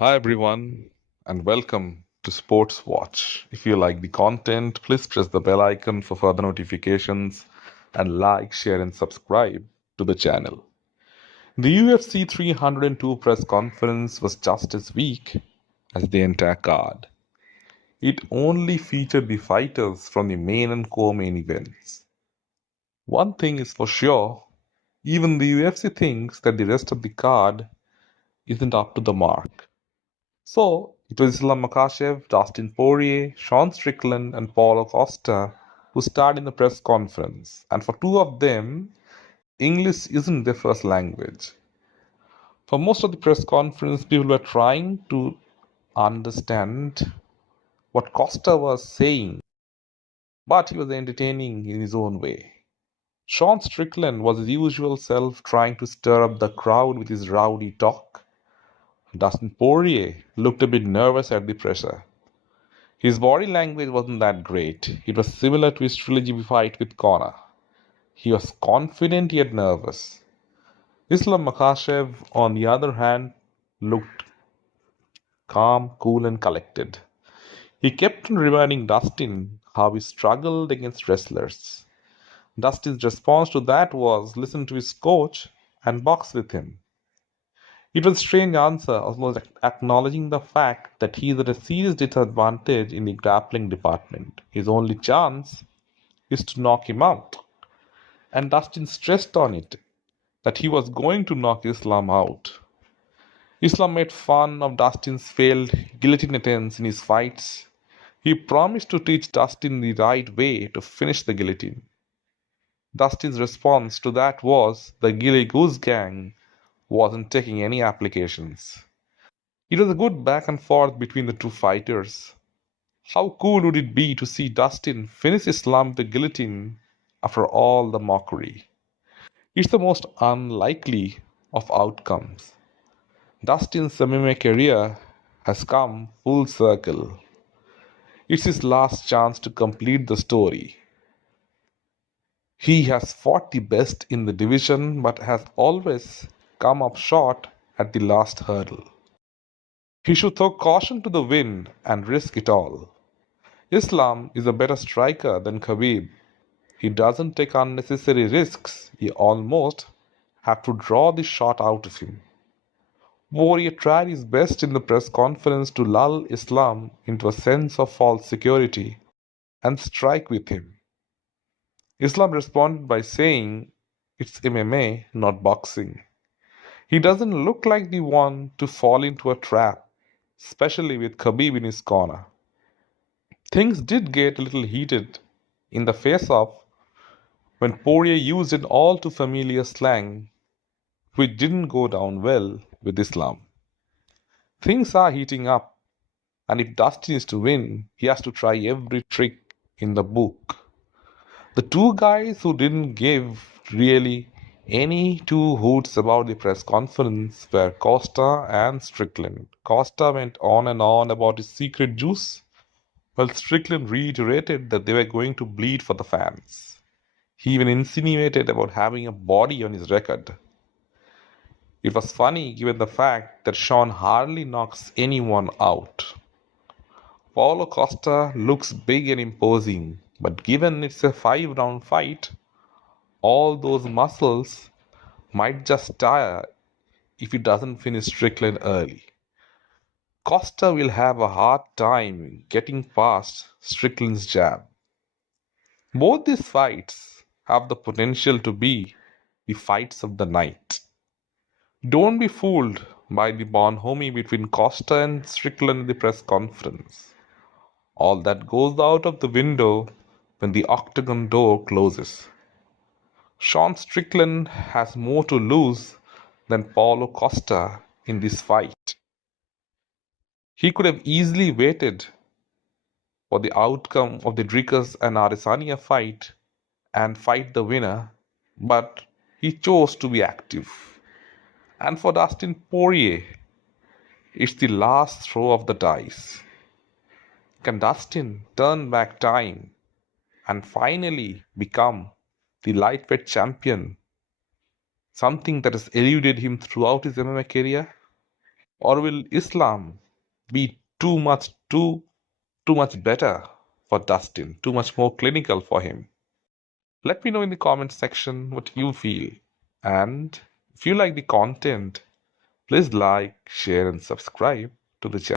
Hi everyone, and welcome to Sports Watch. If you like the content, please press the bell icon for further notifications and like, share, and subscribe to the channel. The UFC 302 press conference was just as weak as the entire card. It only featured the fighters from the main and co-main events. One thing is for sure, even the UFC thinks that the rest of the card isn't up to the mark. So it was Islam Makhachev, Dustin Poirier, Strickland, and Paulo Costa who starred in the press conference. And for two of them, English isn't their first language. For most of the press conference, people were trying to understand what Costa was saying, but he was entertaining in his own way. Strickland was his usual self, trying to stir up the crowd with his rowdy talk. Dustin Poirier looked a bit nervous at the pressure. His body language wasn't that great. It was similar to his trilogy fight with Conor. He was confident yet nervous. Islam Makhachev, on the other hand, looked calm, cool, and collected. He kept on reminding Dustin how he struggled against wrestlers. Dustin's response to that was listen to his coach and box with him. It was a strange answer, almost acknowledging the fact that he is at a serious disadvantage in the grappling department. His only chance is to knock him out. And Dustin stressed on it that he was going to knock Islam out. Islam made fun of Dustin's failed guillotine attempts in his fights. He promised to teach Dustin the right way to finish the guillotine. Dustin's response to that was the Gilly Goose Gang wasn't taking any applications. It was a good back and forth between the two fighters. How cool would it be to see Dustin finish Islam with the guillotine after all the mockery? It's the most unlikely of outcomes. Dustin's MMA career has come full circle. It's his last chance to complete the story. He has fought the best in the division but has always come up short at the last hurdle. He should throw caution to the wind and risk it all. Islam is a better striker than Khabib. He doesn't take unnecessary risks. You almost have to draw the shot out of him. Poirier tried his best in the press conference to lull Islam into a sense of false security and strike with him. Islam responded by saying, it's MMA, not boxing. He doesn't look like the one to fall into a trap, especially with Khabib in his corner. Things did get a little heated in the face-off when Poirier used an all too familiar slang which didn't go down well with Islam. Things are heating up, and if Dustin is to win, he has to try every trick in the book. The two guys who didn't give really any two hoots about the press conference were Costa and Strickland. Costa went on and on about his secret juice, while Strickland reiterated that they were going to bleed for the fans. He even insinuated about having a body on his record. It was funny given the fact that Sean hardly knocks anyone out. Paulo Costa looks big and imposing, but given it's a 5 round fight, all those muscles might just tire if he doesn't finish Strickland early. Costa will have a hard time getting past Strickland's jab. Both these fights have the potential to be the fights of the night. Don't be fooled by the bonhomie between Costa and Strickland in the press conference. All that goes out of the window when the octagon door closes. Strickland has more to lose than Paulo Costa in this fight. He could have easily waited for the outcome of the Dricus and Adesanya fight and fight the winner, but he chose to be active. And for Dustin Poirier, it's the last throw of the dice. Can Dustin turn back time and finally become the lightweight champion, something that has eluded him throughout his MMA career? Or will Islam be too much better for Dustin, too much more clinical for him? Let me know in the comment section what you feel. And if you like the content, please like, share, and subscribe to the channel.